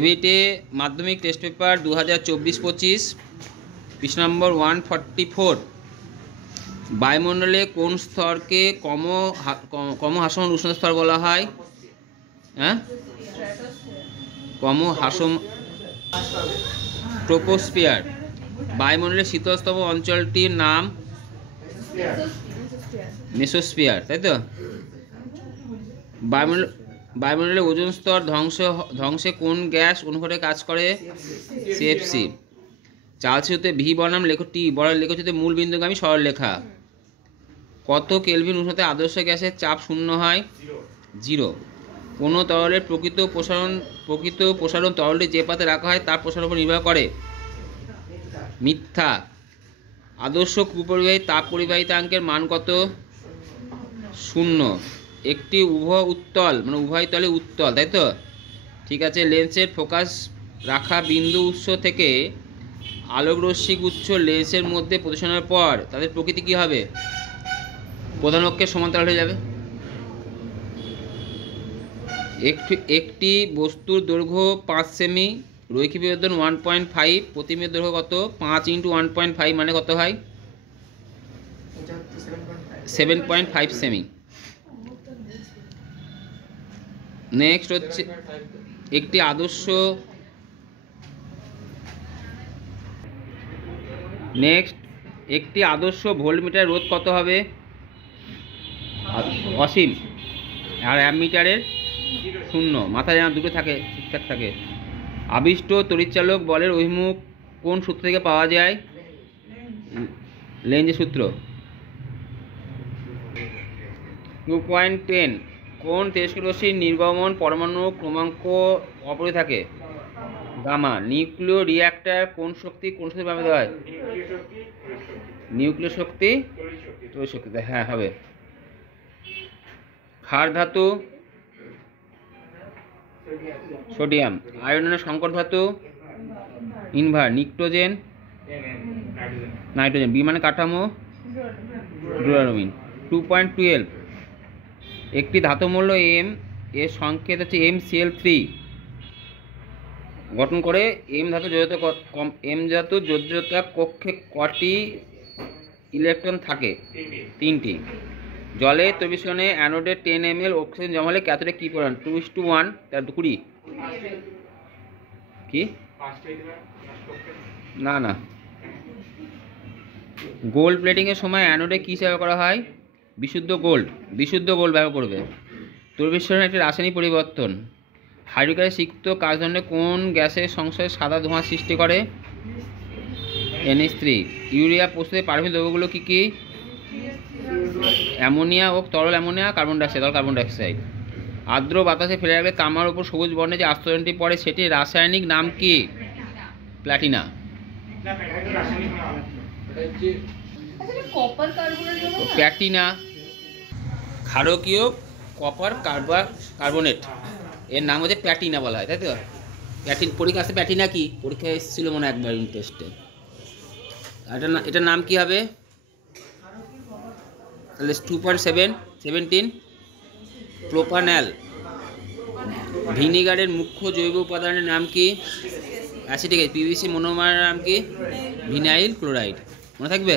বিটে মাধ্যমিক test paper 2024-25 পৃষ্ঠা নম্বর 144। বায়ুমণ্ডলে কোন স্তরকে কমহাসমান উষ্ণ স্তর বলা হয়? হ্যাঁ, ট্রোপোস্ফিয়ার। বায়ুমণ্ডলের শীতলতম অঞ্চলটির নাম মেসোস্ফিয়ার, তাই তো? বায়ুমণ্ডলের ওজোন স্তর ধ্বংসে কোন গ্যাস অনুঘটে কাজ করে? সিএফসি। চালচিত্রে ভি বনাম লেখো টি বড় লেখচিত্রে মূল বিন্দুগামী সরলরেখা। কত কেলভিন উষ্ণতায় আদর্শ গ্যাসের চাপ শূন্য হয়? 0। কোনো তরলের প্রকৃত প্রসারণ তরলটি যে পাত্রে রাখা হয় তার প্রসারণের উপর নির্ভর করে। মিথ্যা। আদর্শ কুপরিবাহী তাপ পরিবাহিতাঙ্কের মান কত? 0। একটি উভয় তলে উত্তল, তাই তো? ঠিক আছে। লেন্সের ফোকাস রাখা বিন্দু উৎস থেকে আলোকরশ্মি গুচ্ছ লেন্সের মধ্যে প্রদর্শনের পর তাদের প্রকৃতি কী হবে? প্রধান অক্ষের সমান্তরাল হয়ে যাবে। একটি বস্তুর দৈর্ঘ্য 5 সেমি, রৈখিক বিবর্ধন 1.5, প্রতি মিটার দৈর্ঘ্য কত? 5 × 1.5 মানে কত হয়? 7.5 সেমি। নেক্সট হচ্ছে একটি আদর্শ ভোল্টমিটার রোধ কত হবে? অসীম। আর অ্যামমিটারের 0। মাথায় যেন দুটো থাকে, ঠিকঠাক থাকে। আবিষ্ট তড়িৎচালক বলের অভিমুখ কোন সূত্র থেকে পাওয়া যায়? লেঞ্জের সূত্র। 2.10 কোন তেজস্ক্রিয় রশ্মির নির্গমন পরমাণু ক্রমাঙ্ক অপরিবর্তিত থাকে? গামা। নিউক্লিয় রিঅ্যাক্টর কোন শক্তি ব্যবহৃত হয়? নিউক্লিয় শক্তি, তড়িৎ শক্তিতে। হ্যাঁ, হবে। ক্ষার ধাতু সোডিয়াম। আয়রনের সংকর ধাতু ইনভার। নিক্টোজেন নাইট্রোজেন। বিমানের কাঠামো ডুরালুমিন। 2.12 একটি ধাতুমূল্য M এর সংকেত হচ্ছে MCl3 গঠন করে। M ধাতু যোজ্যতা কক্ষে কটি ইলেকট্রন থাকে? 3টি। জলে তৈবিষ্করণে অ্যানোডে 10 ml অক্সিজেন জমা হলে ক্যাথোডে কি পরিমাণ? 2:1, তার 20। কি না গোল্ড প্লেটিং এর সময় অ্যানোডে কি ব্যবহার করা হয়? বিশুদ্ধ গোল্ড ব্যবহার করবে। তৈবিষ্করণের একটি রাসায়নিক পরিবর্তন। হাইড্রোকার্বনের সিক্ত কাজ ধরনের কোন গ্যাসের সংশ্লেষ সাদা ধোঁয়া সৃষ্টি করে? NH3। ইউরিয়া প্রস্তুতের প্রাথমিক দ্রব্যগুলো কি কি? অ্যামোনিয়া ও তরল অ্যামোনিয়া, কার্বন ডাইঅক্সাইড। আর্দ্র বাতাসে ফেলে রাখলে তামার উপর সবুজ বর্ণে যে আস্তরণটি পড়ে সেটির রাসায়নিক নাম কি? প্ল্যাটিনা। প্ল্যাটিনা। ক্ষারকীয় কপার কার্বনেট এর নাম হচ্ছে প্ল্যাটিনা বলা হয়, তাই তো? পরীক্ষা আসতে প্ল্যাটিনা কি পরীক্ষায় এসেছিল মনে একবার টেস্টে। এটার নাম কি হবে? তাহলে 2.17 প্রোপানল। ভিনিগারের মুখ্য জৈব উপাদানের নাম কি? অ্যাসিটিক। PVC মনোমারের নাম কি? Vinyl chloride. মনে থাকবে?